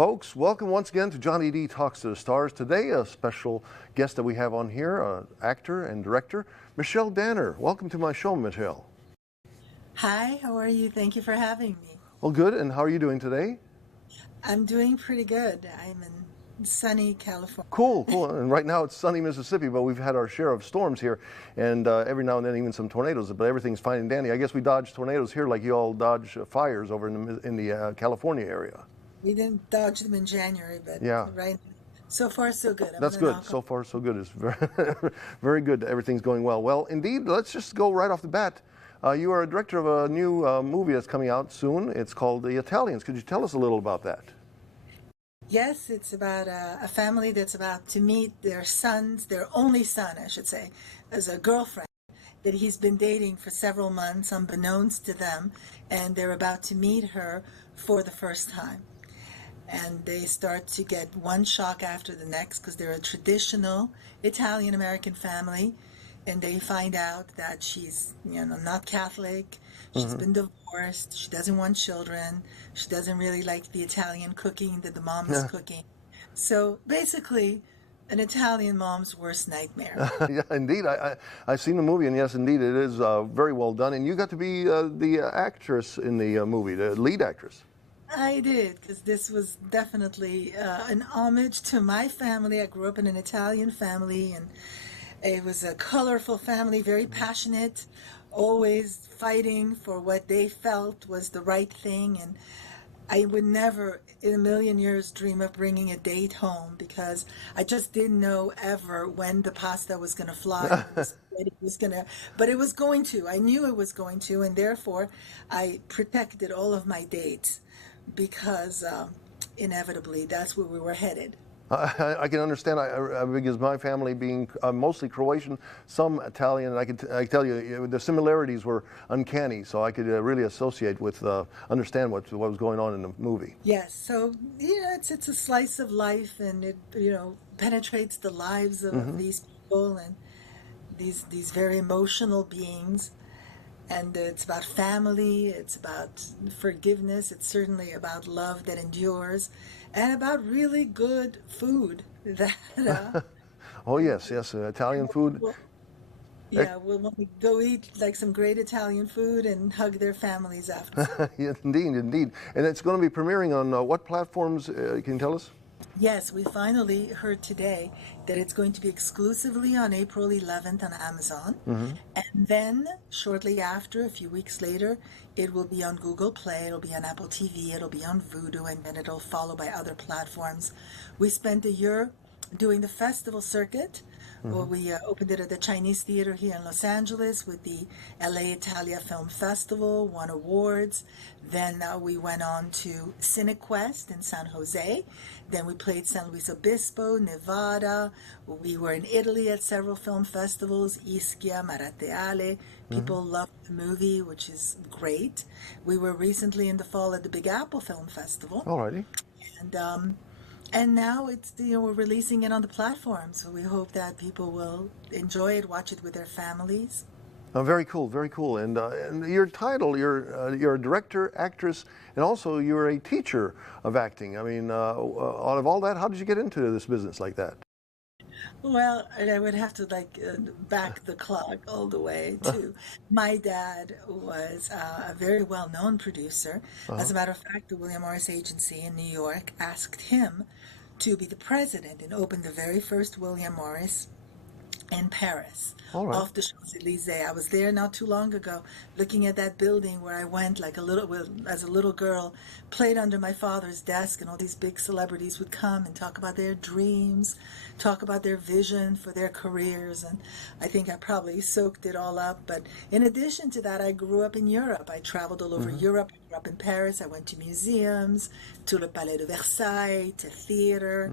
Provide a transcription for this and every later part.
Folks, welcome once again to Johnny D Talks to the Stars. Today, a special guest that we have on here, actor and director, Michelle Danner. Welcome to my show, Michelle. Hi, how are you? Thank you for having me. Well, good. And how are you doing today? I'm doing pretty good. I'm in sunny California. Cool, cool. And right now it's sunny Mississippi, but we've had our share of storms here, and every now and then even some tornadoes. But everything's fine and dandy. I guess we dodge tornadoes here like you all dodge fires over in the California area. We didn't dodge them in January, but yeah, right. So far, so good. That's good. So far, so good. It's very, very good. Everything's going well. Well, indeed, let's just go right off the bat. You are a director of a new movie that's coming out soon. It's called The Italians. Could you tell us a little about that? Yes, it's about a family that's about to meet their only son, I should say, as a girlfriend that he's been dating for several months, unbeknownst to them, and they're about to meet her for the first time. And they start to get one shock after the next because they're a traditional Italian-American family, and they find out that she's, not Catholic. She's been divorced. She doesn't want children. She doesn't really like the Italian cooking that the mom is cooking. So basically, an Italian mom's worst nightmare. Yeah, indeed. I've seen the movie, and yes, indeed, it is very well done. And you got to be the actress in the movie, the lead actress. I did, because this was definitely an homage to my family. I grew up in an Italian family, and it was a colorful family, very passionate, always fighting for what they felt was the right thing. And I would never in a million years dream of bringing a date home because I just didn't know ever when the pasta was going to fly. But it was going to. I knew it was going to, and therefore I protected all of my dates because inevitably that's where we were headed. I can understand because my family being mostly Croatian, some Italian, and I can tell you the similarities were uncanny. So I could really associate with, understand what was going on in the movie. Yes, so it's a slice of life, and it penetrates the lives of these people and these very emotional beings. And it's about family, it's about forgiveness, it's certainly about love that endures, and about really good food. Oh, yes, Italian food. We'll go eat like some great Italian food and hug their families after. Yeah, indeed. And it's going to be premiering on what platforms, can you tell us? Yes, we finally heard today that it's going to be exclusively on April 11th on Amazon. And then shortly after, a few weeks later, it will be on Google Play, it'll be on Apple TV, it'll be on Vudu, and then it'll follow by other platforms. We spent a year doing the festival circuit. Well, we opened it at the Chinese Theater here in Los Angeles with the LA Italia Film Festival, won awards. Then we went on to CineQuest in San Jose. Then we played San Luis Obispo, Nevada. We were in Italy at several film festivals, Ischia, Marateale. People loved the movie, which is great. We were recently in the fall at the Big Apple Film Festival. Alrighty. And now it's we're releasing it on the platform, so we hope that people will enjoy it, watch it with their families. Very cool, very cool. And your title, you're a director, actress, and also you're a teacher of acting. I mean, out of all that, how did you get into this business like that? Well, I would have to back the clock all the way to my dad was a very well-known producer. As a matter of fact, the William Morris Agency in New York asked him to be the president and open the very first William Morris in Paris, off the Champs-Élysées. I was there not too long ago, looking at that building where I went as a little girl, played under my father's desk, and all these big celebrities would come and talk about their dreams, talk about their vision for their careers, and I think I probably soaked it all up. But in addition to that, I grew up in Europe. I traveled all over Europe. I grew up in Paris. I went to museums, to Le Palais de Versailles, to theater.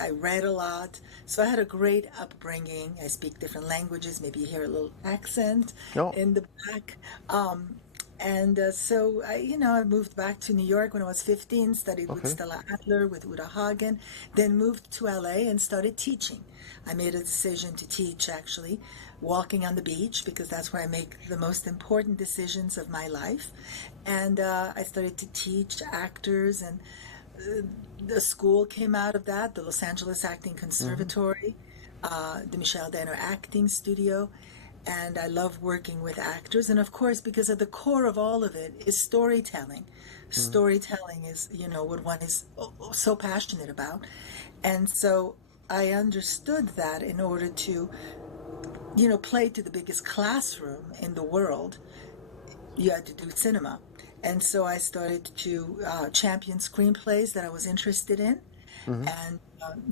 I read a lot, so I had a great upbringing. I speak different languages. Maybe you hear a little accent in the back. So I moved back to New York when I was 15, studied with Stella Adler, with Uta Hagen, then moved to LA and started teaching. I made a decision to teach, actually, walking on the beach, because that's where I make the most important decisions of my life. And I started to teach actors and the school came out of that, the Los Angeles Acting Conservatory, the Michelle Danner Acting Studio, and I love working with actors. And of course, because at the core of all of it is storytelling. Storytelling is, what one is so passionate about. And so I understood that in order to, play to the biggest classroom in the world, you had to do cinema. And so I started to champion screenplays that I was interested in and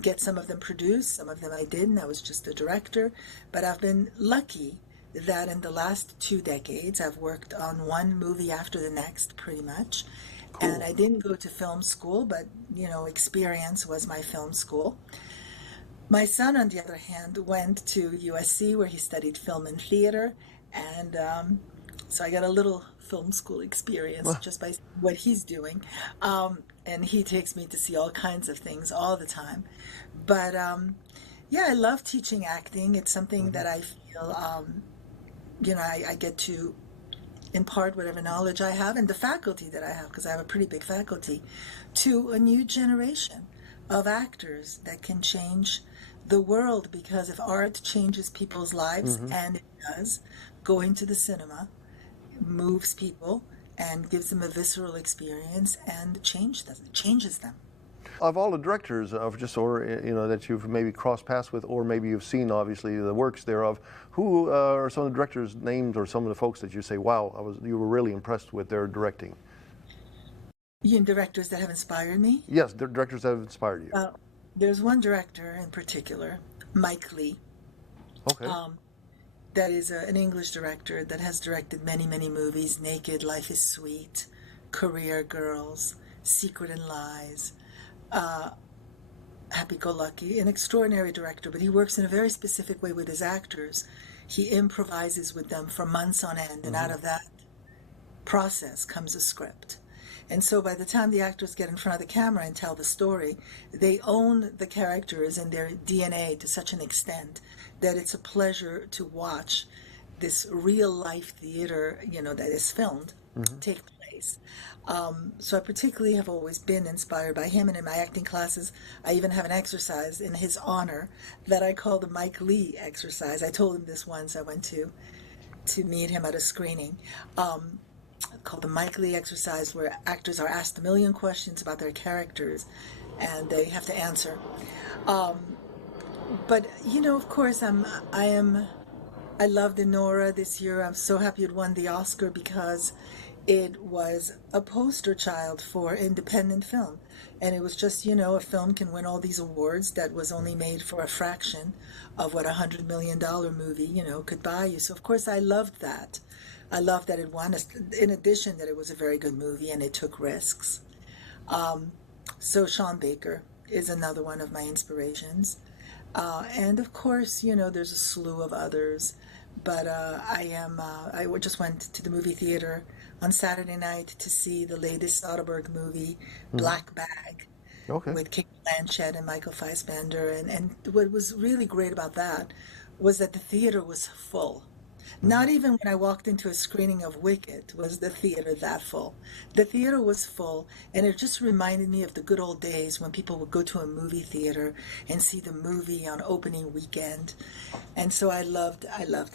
get some of them produced. Some of them I didn't. I was just a director. But I've been lucky that in the last 2 decades, I've worked on one movie after the next, pretty much. And I didn't go to film school, but, experience was my film school. My son, on the other hand, went to USC where he studied film and theater. And so I got a little film school experience just by what he's doing. And he takes me to see all kinds of things all the time. But yeah, I love teaching acting. It's something that I feel, I get to impart whatever knowledge I have and the faculty that I have, because I have a pretty big faculty, to a new generation of actors that can change the world. Because if art changes people's lives, and it does, going to the cinema moves people and gives them a visceral experience and changes them. Of all the directors of that you've maybe crossed paths with, or maybe you've seen obviously the works thereof, who are some of the directors' names or some of the folks that you say, wow, you were really impressed with their directing? You mean directors that have inspired me? Yes, the directors that have inspired you. There's one director in particular, Mike Leigh. Okay. That is an English director that has directed many, many movies: Naked, Life is Sweet, Career Girls, Secret and Lies, Happy Go Lucky. An extraordinary director, but he works in a very specific way with his actors. He improvises with them for months on end, and out of that process comes a script. And so by the time the actors get in front of the camera and tell the story, they own the characters and their DNA to such an extent that it's a pleasure to watch this real life theater, that is filmed, take place. So I particularly have always been inspired by him. And in my acting classes, I even have an exercise in his honor that I call the Mike Leigh exercise. I told him this once. I went to meet him at a screening. Called the Mike Leigh exercise, where actors are asked a million questions about their characters and they have to answer. But of course, I loved Enora this year. I'm so happy it won the Oscar because it was a poster child for independent film. And it was just, a film can win all these awards that was only made for a fraction of what $100 million movie, could buy you. So of course I loved that. I loved that it won, in addition that it was a very good movie and it took risks. So Sean Baker is another one of my inspirations. And of course, there's a slew of others. But I just went to the movie theater on Saturday night to see the latest Soderbergh movie, Black Bag, with Kate Blanchett and Michael Fassbender. And what was really great about that was that the theater was full. Not even when I walked into a screening of Wicked was the theater that full. The theater was full, and it just reminded me of the good old days when people would go to a movie theater and see the movie on opening weekend. And so I loved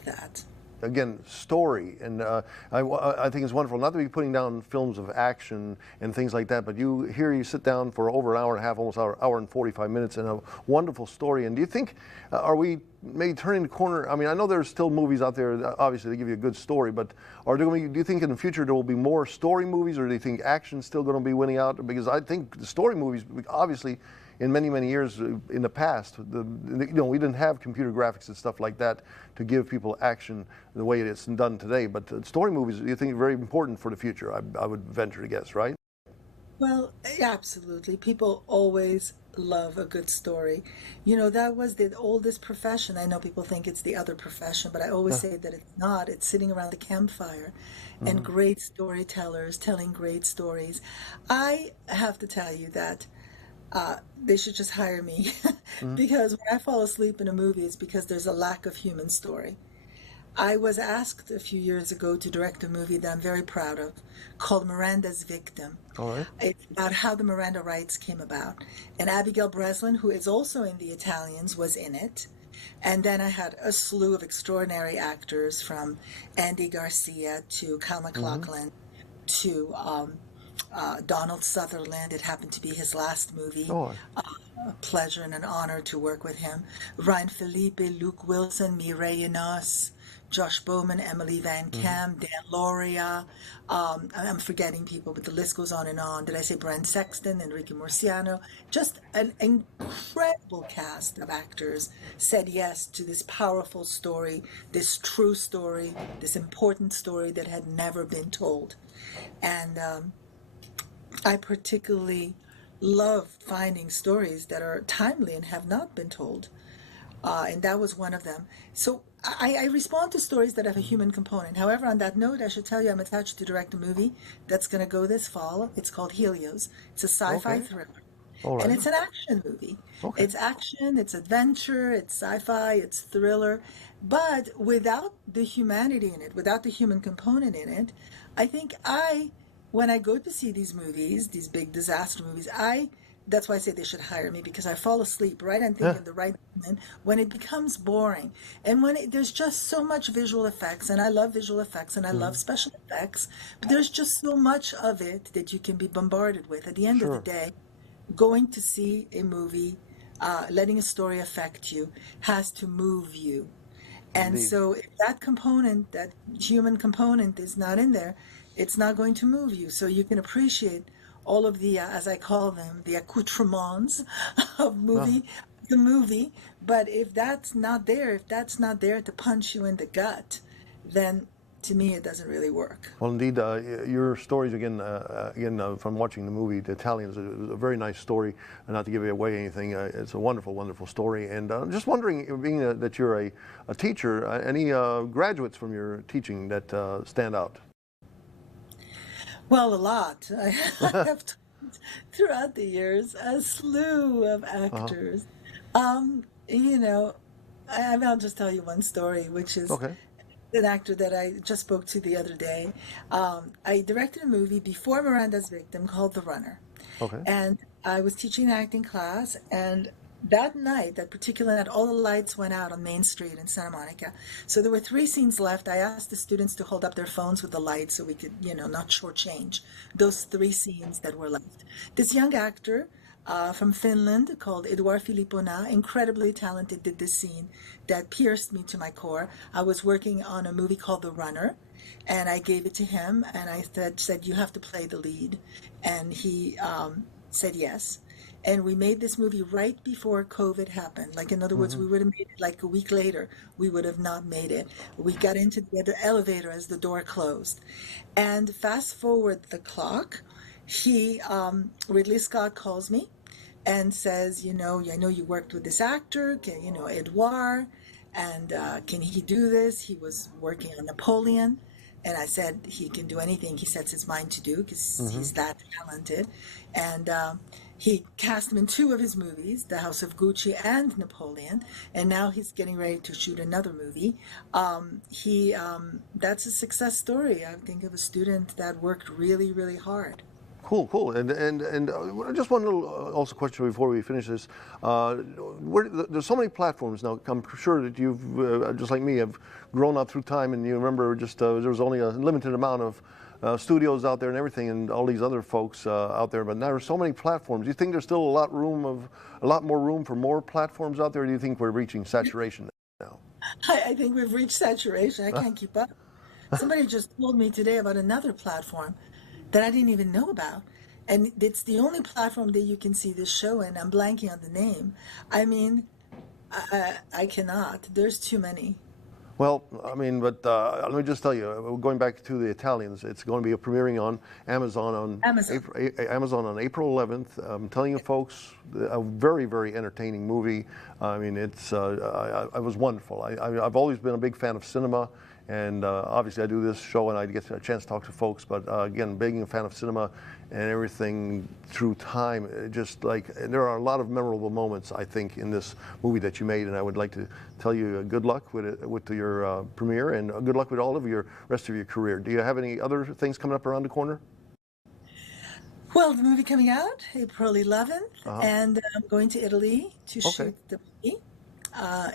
that. Again, story, and I think it's wonderful not to be putting down films of action and things like that, but you sit down for over an hour and a half, almost hour and 45 minutes, and a wonderful story. And do you think, are we maybe turning the corner? I mean, I know there's still movies out there, obviously they give you a good story, but do you think in the future there will be more story movies, or do you think action's still going to be winning out? Because I think the story movies, obviously, in many, many years in the past, we didn't have computer graphics and stuff like that to give people action the way it's done today. But story movies, you think, are very important for the future, I would venture to guess, right? Well, absolutely. People always love a good story. That was the oldest profession. I know people think it's the other profession, but I always say that it's not. It's sitting around the campfire and great storytellers telling great stories. I have to tell you that they should just hire me because when I fall asleep in a movie, it's because there's a lack of human story. I was asked a few years ago to direct a movie that I'm very proud of called Miranda's Victim. All right. It's about how the Miranda rights came about. And Abigail Breslin, who is also in The Italians, was in it. And then I had a slew of extraordinary actors from Andy Garcia to Kyle MacLachlan to Donald Sutherland. It happened to be his last movie. Oh, A pleasure and an honor to work with him. Ryan Felipe, Luke Wilson, Mireille Enos, Josh Bowman, Emily Van Camp, Dan Loria. I'm forgetting people, but the list goes on and on. Did I say Brent Sexton, Enrique Murciano? Just an incredible cast of actors said yes to this powerful story, this true story, this important story that had never been told. And I particularly love finding stories that are timely and have not been told. And that was one of them. So I respond to stories that have a human component. However, on that note, I should tell you I'm attached to direct a movie that's going to go this fall. It's called Helios. It's a sci-fi Okay. thriller. all right. And it's an action movie. Okay. It's action, it's adventure, it's sci-fi, it's thriller. But without the humanity in it, without the human component in it, I think when I go to see these movies, these big disaster movies, that's why I say they should hire me, because I fall asleep right and think in the right moment when it becomes boring. And when there's just so much visual effects, and I love visual effects and I love special effects, but there's just so much of it that you can be bombarded with. At the end of the day, going to see a movie, letting a story affect you, has to move you. And Indeed. so if that component, that human component is not in there, it's not going to move you. So you can appreciate all of the, as I call them, the accoutrements of the movie. But if that's not there, to punch you in the gut, then to me it doesn't really work. Well, indeed, your stories again, from watching the movie The Italians, it was a very nice story. And not to give away anything, it's a wonderful, wonderful story. And just wondering, being that you're a teacher, any graduates from your teaching that stand out? Well, a lot. I have taught throughout the years a slew of actors. You know, I'll just tell you one story, which is Okay. an actor that I just spoke to the other day. I directed a movie before Miranda's Victim called The Runner. Okay. And I was teaching an acting class, and that night, that particular night, all the lights went out on Main Street in Santa Monica. So there were 3 scenes left. I asked the students to hold up their phones with the lights so we could, not shortchange those 3 scenes that were left. This young actor from Finland called Eduard Filippona, incredibly talented, did this scene that pierced me to my core. I was working on a movie called The Runner, and I gave it to him, and I said, you have to play the lead. And he said yes. And we made this movie right before COVID happened. Like, in other words, we would have made it like a week later. We would have not made it. We got into the elevator as the door closed. And fast forward the clock, Ridley Scott calls me and says, I know you worked with this actor, Edouard, and can he do this? He was working on Napoleon. And I said, he can do anything he sets his mind to do, because he's that talented. And he cast him in 2 of his movies, The House of Gucci and Napoleon, and now he's getting ready to shoot another movie. That's a success story, I think, of a student that worked really, really hard. Cool. And just one little also question before we finish this. There's so many platforms now. I'm sure that you've, just like me, have grown up through time, and you remember just there was only a limited amount of studios out there and everything, and all these other folks out there. But now there's so many platforms. Do you think there's still a lot more room for more platforms out there? Or do you think we're reaching saturation now? I think we've reached saturation. I can't keep up. Somebody just told me today about another platform that I didn't even know about. And it's the only platform that you can see this show in. I'm blanking on the name. I mean, I cannot. There's too many. Well, I mean, but let me just tell you, going back to The Italians, it's going to be premiering on Amazon on Amazon on April 11th. I'm telling you, folks, a very, very entertaining movie. I mean, it was wonderful. I've always been a big fan of cinema, And obviously I do this show and I get a chance to talk to folks, but again, being a fan of cinema and everything through time, just like, there are a lot of memorable moments, I think, in this movie that you made, and I would like to tell you good luck with it, with your premiere, and good luck with all of your rest of your career. Do you have any other things coming up around the corner? Well, the movie coming out April 11th, Uh-huh. and I'm going to Italy to Okay. shoot the movie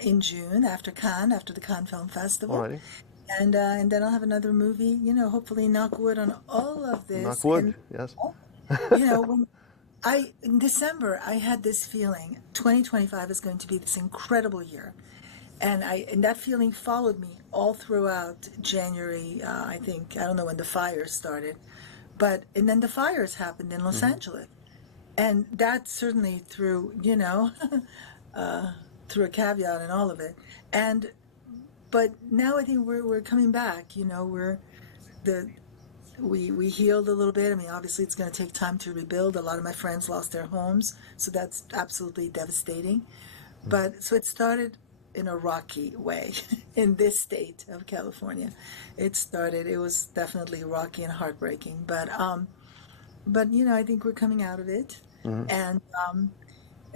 in June after Cannes, after the Cannes Film Festival. Alrighty. And then I'll have another movie, hopefully knock wood on all of Knock this. wood. And, Yes. when in December, I had this feeling 2025 is going to be this incredible year. And that feeling followed me all throughout January. I think, I don't know when the fires started, and then the fires happened in Los Angeles. And that certainly threw, threw a caveat in all of it. But now I think we're coming back. We healed a little bit. I mean, obviously it's going to take time to rebuild. A lot of my friends lost their homes, so that's absolutely devastating. But so it started in a rocky way in this state of California. It was definitely rocky and heartbreaking. But I think we're coming out of it, and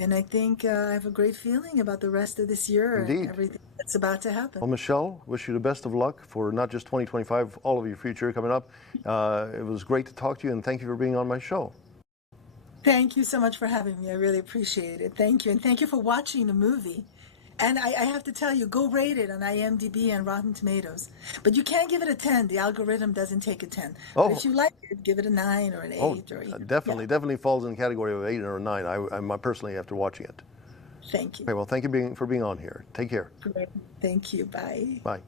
and I think I have a great feeling about the rest of this year and Indeed. everything that's about to happen. Well, Michelle, wish you the best of luck for not just 2025, all of your future coming up. It was great to talk to you, and thank you for being on my show. Thank you so much for having me. I really appreciate it. Thank you. And thank you for watching the movie. And I have to tell you, go rate it on IMDb and Rotten Tomatoes. But you can't give it a 10. The algorithm doesn't take a 10. Oh. But if you like it, give it a 9 or an 8. Oh, or definitely falls in the category of 8 or 9. I'm personally after watching it. Thank you. Okay, well, thank you for being on here. Take care. Thank you. Bye. Bye.